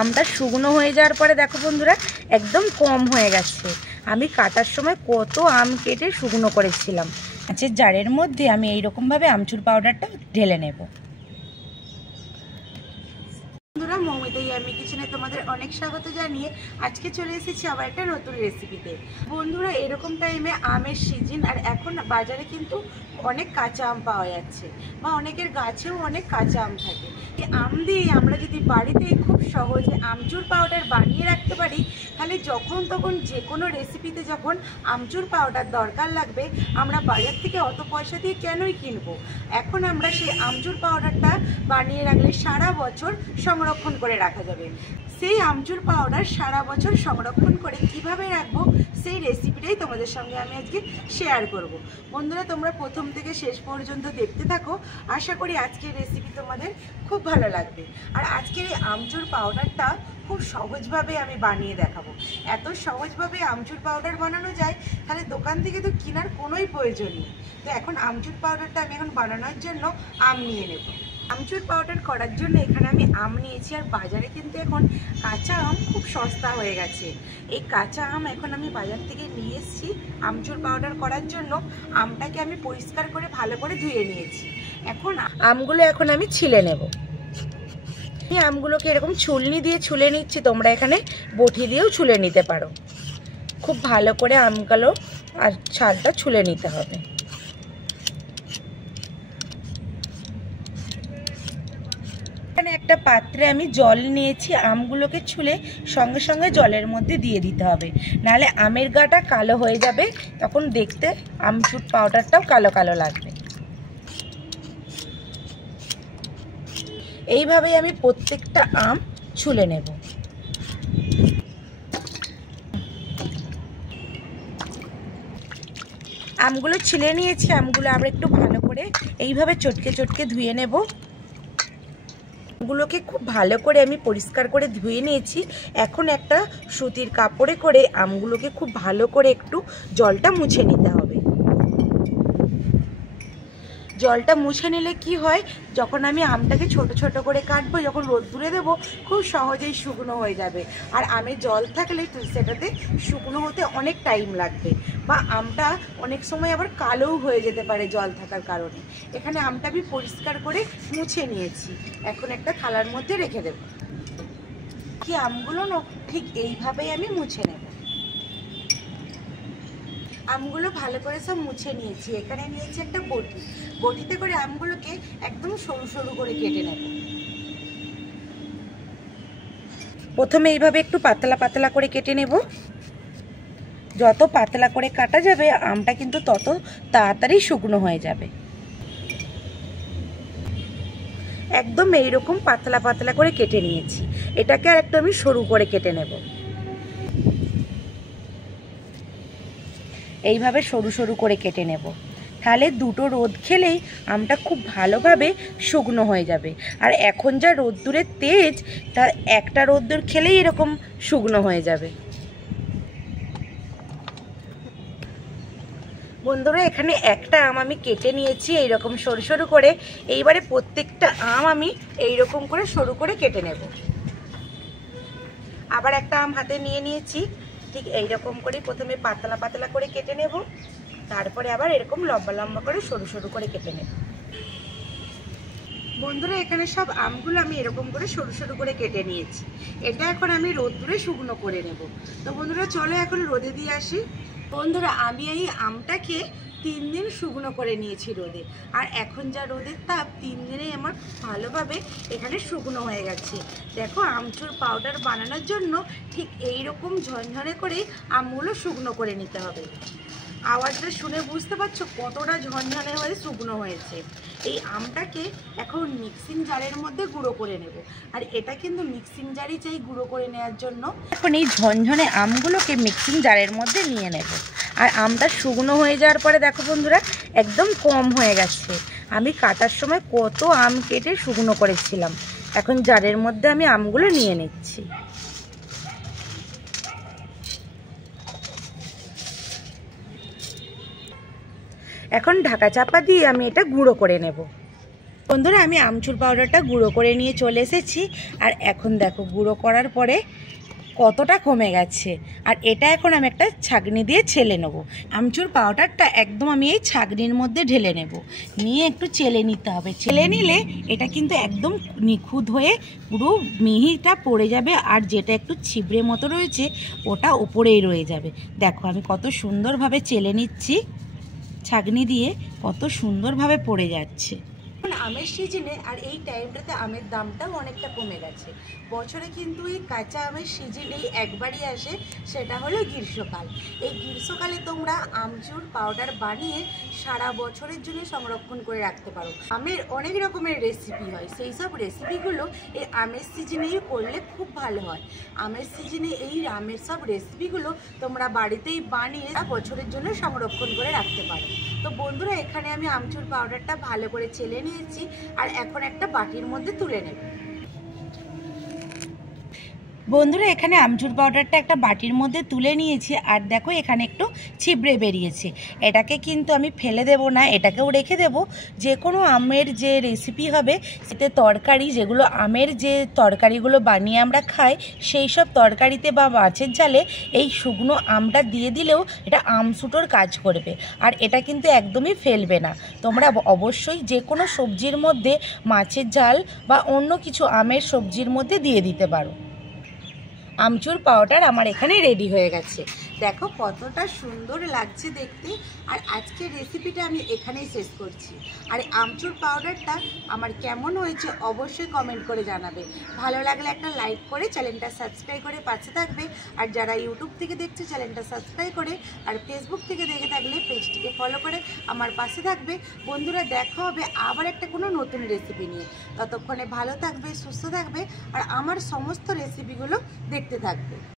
আমটা শুকনো হয়ে যাওয়ার পরে দেখো বন্ধুরা একদম কম হয়ে গেছে। আমি কাটার সময় কত আম কেটে শুকনো করেছিলাম। আচ্ছা, জারের মধ্যে আমি এইরকমভাবে আমচুর পাউডারটা ঢেলে নেব। বন্ধুরা, মৌমিতা ইয়াম্মি কিচেনে তোমাদের অনেক স্বাগত জানিয়ে আজকে চলে এসেছি আবার একটা নতুন রেসিপিতে। বন্ধুরা, এরকম টাইমে আমের সিজন, আর এখন বাজারে কিন্তু অনেক কাঁচা আম পাওয়া যাচ্ছে, বা অনেকের গাছেও অনেক কাঁচা আম থাকে। এই আম দিয়ে আমরা যদি বাড়িতে খুব সহজে আমচুর পাউডার বানিয়ে রাখতে পারি, তাহলে যখন তখন যে কোনো রেসিপিতে যখন আমচুর পাউডার দরকার লাগবে, আমরা বাজার থেকে অত পয়সা দিয়ে কেনই কিনবো। এখন আমরা সেই আমচুর পাউডারটা বানিয়ে রাখলে সারা বছর সংরক্ষণ করে রাখা যাবে। সেই আমচুর পাউডার সারা বছর সংরক্ষণ করে কিভাবে রাখবো, সেই রেসিপিটাই তোমাদের সঙ্গে আমি আজকে শেয়ার করব। বন্ধুরা, তোমরা প্রথম থেকে শেষ পর্যন্ত দেখতে থাকো। আশা করি আজকের রেসিপি তোমাদের খুব ভালো লাগবে। আর আজকের এই আমচুর পাউডারটা খুব সহজভাবে আমি বানিয়ে দেখাবো। এত সহজভাবে আমচুর পাউডার বানানো যায়, তাহলে দোকান থেকে তো কেনার কোনোই প্রয়োজন নেই। তো এখন আমচুর পাউডারটা আমি এখন বানানোর জন্য আম নিয়ে নেব। আমচুর পাউডার করার জন্য এখানে আমি আম নিয়েছি, আর বাজারে কিন্তু এখন কাঁচা আম খুব সস্তা হয়ে গেছে। এই কাঁচা আম এখন আমি বাজার থেকে নিয়ে এসেছি আমচুর পাউডার করার জন্য। আমটাকে আমি পরিষ্কার করে ভালো করে ধুয়ে নিয়েছি। এখন আমগুলো এখন আমি ছিলে নেব। এই আমগুলোকে এরকম ছুলনি দিয়ে ছুলে নিচ্ছি, তোমরা এখানে বটি দিয়েও ছুলে নিতে পারো। খুব ভালো করে আমগুলো আর ছালটা ছুলে নিতে হবে। এখানে একটা পাত্রে আমি জল নিয়েছি, আমগুলোকে ছুলে সঙ্গে সঙ্গে জলের মধ্যে দিয়ে দিতে হবে, নাহলে আমের গাটা কালো হয়ে যাবে, তখন দেখতে আমচুর পাউডারটাও কালো কালো লাগবে। এইভাবেই আমি প্রত্যেকটা আম ছুলে নেব। আমগুলো ছিলে নিয়েছি, আমগুলো আবার একটু ভালো করে এইভাবে চটকে চটকে ধুয়ে নেব। আমগুলোকে খুব ভালো করে আমি পরিষ্কার করে ধুয়ে নিয়েছি। এখন একটা সুতির কাপড়ে করে আমগুলোকে খুব ভালো করে একটু জলটা মুছে নিতে হবে। জলটা মুছে নিলে কি হয়, যখন আমি আমটাকে ছোট ছোট করে কাটবো, যখন রোদ্দুরে দেবো, খুব সহজেই শুকনো হয়ে যাবে। আর আমে জল থাকলে সেটাতে শুকনো হতে অনেক টাইম লাগবে, বা আমটা অনেক সময় আবার কালোও হয়ে যেতে পারে জল থাকার কারণে। এখানে আমটা আমি পরিষ্কার করে মুছে নিয়েছি, এখন একটা থালার মধ্যে রেখে দেব। কি আমগুলো না ঠিক এইভাবেই আমি মুছে নেব। আমগুলো ভালো করে সব মুছে নিয়েছি। এখানে নিয়েছি একটা বটি, বটিতে করে আমগুলোকে একদম সরু সরু করে কেটে নেব। প্রথমে এইভাবে একটু পাতলা পাতলা করে কেটে নেব। যত পাতলা করে কাটা যাবে আমটা কিন্তু তত তাড়াতাড়ি শুকনো হয়ে যাবে। একদম এইরকম পাতলা পাতলা করে কেটে নিয়েছি। এটাকে আর একটু আমি সরু করে কেটে নেব। এইভাবে সরু সরু করে কেটে নেব, তাহলে দুটো রোদ খেলেই আমটা খুব ভালোভাবে শুকনো হয়ে যাবে। আর এখন যা রোদ্দুরের তেজ, তা একটা রোদ্দুর খেলেই এরকম শুকনো হয়ে যাবে। বন্ধুরা, এখানে একটা আম আমি কেটে নিয়েছি এইরকম সরু সরু করে। এইবারে প্রত্যেকটা আম আমি এইরকম করে সরু করে কেটে নেব। আবার একটা আম হাতে নিয়ে নিয়েছি, ঠিক এইরকম করে প্রথমে পাতলা পাতলা করে কেটে নেব, তারপরে আবার এরকম লম্বা লম্বা করে সরু সরু করে কেটে নেব। বন্ধুরা, এখানে সব আমগুলো আমি এরকম করে সরু সরু করে কেটে নিয়েছি। এটা এখন আমি রোদ্দুরে শুকনো করে নেব। তো বন্ধুরা, চলো এখন রোদে দিয়ে আসি। বন্ধুরা, আমি এই আমটাকে 3 দিন শুকনো করে নিয়েছি রোদে। আর এখন যা রোদের তাপ, 3 দিনেই আমার ভালোভাবে এখানে শুকনো হয়ে গেছে। দেখো, আমচুর পাউডার বানানোর জন্য ঠিক এইরকম ঝনঝনে করেই আমগুলো শুকনো করে নিতে হবে। আওয়াজটা শুনে বুঝতে পারছো কতটা ঝনঝনে হয়ে শুকনো হয়েছে। এই আমটাকে এখন মিক্সিং জারের মধ্যে গুঁড়ো করে নেব। আর এটা কিন্তু মিক্সিং জারই চাই গুঁড়ো করে নেওয়ার জন্য। এখন এই ঝনঝনে আমগুলোকে মিক্সিং জারের মধ্যে নিয়ে নেব। আর আমটা শুকনো হয়ে যাওয়ার পরে দেখো বন্ধুরা একদম কম হয়ে গেছে। আমি কাটার সময় কত আম কেটে শুকনো করেছিলাম। এখন জারের মধ্যে আমি আমগুলো নিয়ে নিচ্ছি। এখন ঢাকা চাপা দিয়ে আমি এটা গুঁড়ো করে নেব। বন্ধুরা আমি আমচুর পাউডারটা গুঁড়ো করে নিয়ে চলে এসেছি। আর এখন দেখো গুঁড়ো করার পরে কতটা কমে গেছে। আর এটা এখন আমি একটা ছাঁকনি দিয়ে ছেলে নেব। আমচুর পাউডারটা একদম আমি এই ছাঁকনির মধ্যে ঢেলে নেব, নিয়ে একটু চেলে নিতে হবে। চেলে নিলে এটা কিন্তু একদম নিখুঁত হয়ে পুরো মিহিটা পড়ে যাবে, আর যেটা একটু ছিবড়ে মতো রয়েছে ওটা ওপরেই রয়ে যাবে। দেখো আমি কত সুন্দরভাবে চেলে নিচ্ছি ছাঁকনি দিয়ে, কত সুন্দরভাবে পড়ে যাচ্ছে। আমের সিজনে আর এই টাইমটাতে আমের দামটাও অনেকটা কমে গেছে। বছরে কিন্তু এই কাঁচা আমের সিজন এই একবারই আসে, সেটা হলো গ্রীষ্মকাল। এই গ্রীষ্মকালে তোমরা আমচুর পাউডার বানিয়ে সারা বছরের জন্য সংরক্ষণ করে রাখতে পারো। আমের অনেক রকমের রেসিপি হয়, সেই সব রেসিপিগুলো এই আমের সিজনেই করলে খুব ভালো হয়। আমের সিজনে এই আমের সব রেসিপিগুলো তোমরা বাড়িতেই বানিয়ে বছরের জন্য সংরক্ষণ করে রাখতে পারো। তো বন্ধুরা এখানে আমি আমচুর পাউডারটা ভালো করে চেলে নিয়েছি, আর এখন একটা বাটির মধ্যে তুলে নেব। বন্ধুরা এখানে আমচুর পাউডারটা একটা বাটির মধ্যে তুলে নিয়েছি, আর দেখো এখানে একটু ছিবড়ে বেরিয়েছে। এটাকে কিন্তু আমি ফেলে দেব না, এটাকেও রেখে দেব। যে কোনো আমের যে রেসিপি হবে সেতে তরকারি, যেগুলো আমের যে তরকারিগুলো বানিয়ে আমরা খাই, সেই সব তরকারিতে বা মাছের ঝালে এই শুকনো আমটা দিয়ে দিলেও এটা আমসুটোর কাজ করবে। আর এটা কিন্তু একদমই ফেলবে না। তোমরা অবশ্যই যে কোনো সবজির মধ্যে মাছের ঝাল বা অন্য কিছু আমের সবজির মধ্যে দিয়ে দিতে পারো। আমচুর পাউডার আমার এখানে রেডি হয়ে গেছে। দেখো কতটা সুন্দর লাগছে দেখতে। আর আজকের রেসিপিটা আমি এখানেই শেষ করছি। আর আমচুর পাউডারটা আমার কেমন হয়েছে অবশ্যই কমেন্ট করে জানাবে। ভালো লাগলে একটা লাইক করে চ্যানেলটা সাবস্ক্রাইব করে পাশে থাকবে। আর যারা ইউটিউব থেকে দেখছে চ্যানেলটা সাবস্ক্রাইব করে, আর ফেসবুক থেকে দেখে থাকলে পেজটিকে ফলো করে আমার পাশে থাকবে। বন্ধুরা দেখা হবে আবার একটা কোনো নতুন রেসিপি নিয়ে। ততক্ষণে ভালো থাকবে, সুস্থ থাকবে, আর আমার সমস্ত রেসিপিগুলো দেখতে থাকবে।